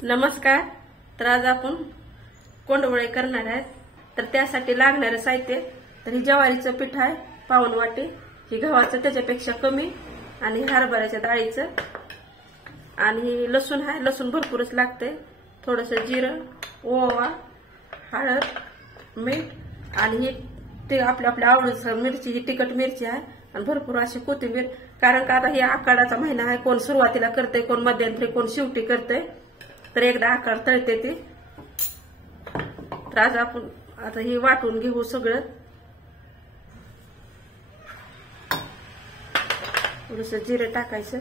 नमस्कार. तर आज आपण कोंडवळे करणार आहेत. तर त्यासाठी लागणारे साहित्य तर ही ज्वारीचं पीठ आहे पाऊण वाटी, ही गव्हाचं त्याच्यापेक्षा कमी, आणि हरभऱ्याच्या डाळीचं, आणि लसूण आहे, लसूण भरपूरच लागते, थोडंसं जिरं, ओवा, हळद, मीठ, आणि ही ते आपल्या आपल्या आवडीचं मिरची, ही तिखट मिरची आहे, आणि भरपूर अशी कोथिंबीर. कारण का आता ही आखाडाचा महिना आहे, कोण सुरुवातीला करते, कोण मध्यंतरी, कोण शेवटी करते. तर एकदा आकार तळते ती. तर आज आपण आता ही वाटून घेऊ सगळं. थोडंसं जिरे टाकायचं,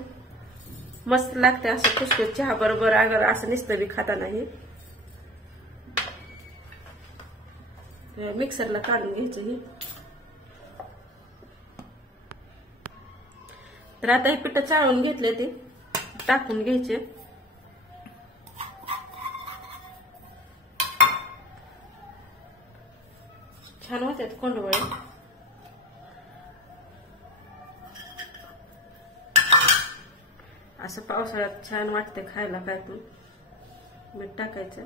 मस्त लागते असं खुसखुस चहा बरोबर, अगर असं नुसतं बी खाता नाही. मिक्सरला काढून घ्यायचं ही. तर आता हे पिठं चाळून घेतले ते टाकून घ्यायचे. छान होतात कोंडवळे. असं पावसाळ्यात छान वाटते खायला. काय पण मीठ टाकायचं,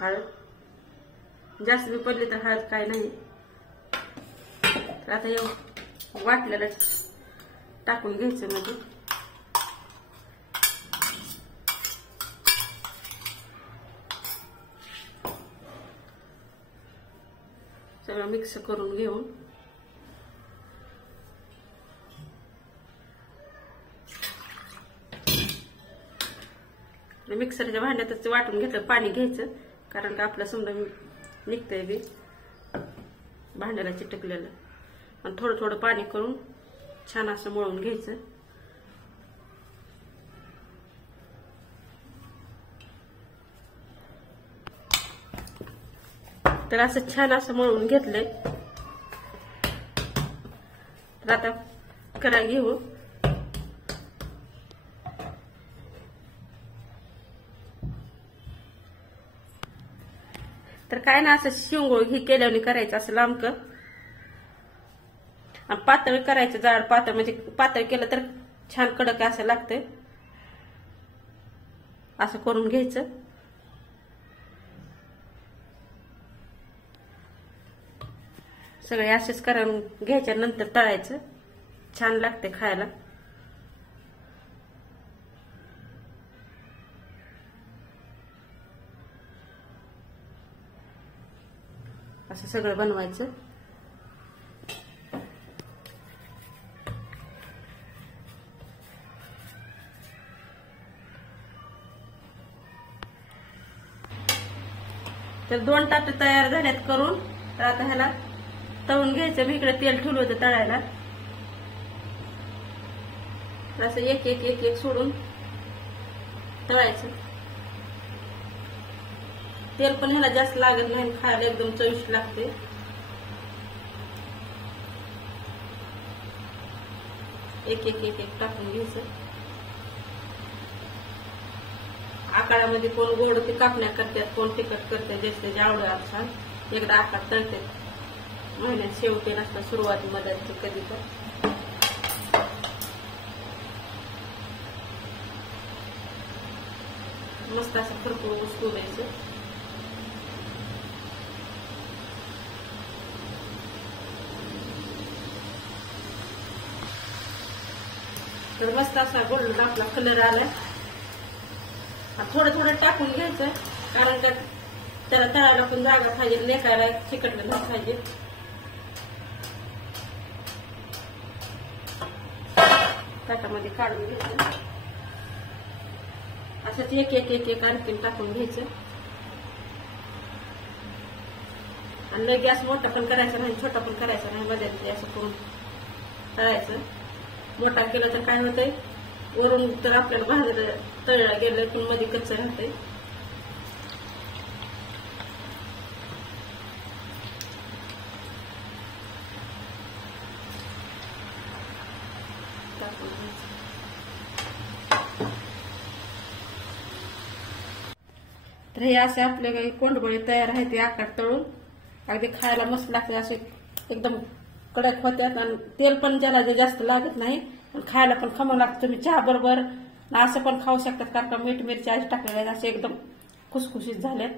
हळद जास्त बी पडली तर हळद काय नाही. तर आता हे वाटलेलं टाकून घ्यायचं मध्ये. सगळं मिक्स करून घेऊन मिक्सरच्या भांड्यातच वाटून घेतलं. पाणी घ्यायचं, कारण का आपलं समजा निघतंय बी भांड्याला चिटकलेलं. आणि थोडं थोडं पाणी करून छान असं मळून घ्यायचं. तर असं छान असं मळून घेतलंय. तर आता करा घेऊ. तर काय ना, असं शिंगोळ ही केल्याने करायचं असं लांबकं, आणि पातळ करायचं. जाड पातळ म्हणजे पातळ केलं तर छान कडक असं लागतंय. असं करून घ्यायचं. सगळे असेच करून घ्यायच्या नंतर तळायचं. छान लागते खायला. असं सगळं बनवायचं. तर 2 ताट तयार झाल्यात करून. तर आता ह्याला तळून घ्यायचं. मी इकडे तेल ठेवलं होतं तळायला. असं एक एक एक एक सोडून तळायचं. तेल पण ह्याला जास्त लागत नाही, खायला एकदम चविष्ट लागते. एक एक एक एक टाकून घ्यायचं. आकारामध्ये कोण गोड ते कापण्या करतात, कोण तिखट करते, ज्याचे आवड असतात. एकदा आकार तळते. महिन्यात शेवटी नसतं, सुरुवातीमध्ये कधी तर. मस्त असं भरपूर उचलून द्यायचं. तर मस्त असा गोल्डन आपला कलर आला. थोडं थोडं टाकून घ्यायचं, कारण का त्याला तळायला पण जागा पाहिजे, लेकायला चिकटलं नाही पाहिजे. ताटामध्ये काढून घ्यायचं. असंच एक एक एक एक आणखीन टाकून घ्यायचं. आणि गॅस मोठा पण करायचा नाही, छोटा पण करायचा नाही, मध्ये असं करून तळायचं. मोठा केलं तर काय होतंय, वरून तर आपल्याला भाजलं तळला गेलं पण मध्ये कच्चं राहतंय. तर हे असे आपले काही कोंडबळे तयार आहे. ते आकार तळून अगदी खायला मस्त लागते. असे एकदम कडक होत्यात, आणि तेल पण ज्याला जास्त लागत नाही खायला पण खमंग लागतं. तुम्ही चहा बरोबर असं पण खाऊ शकतात, कारण का मीठ मिरची आधी टाकलेले आहेत, असे एकदम खुसखुशीत झालेत.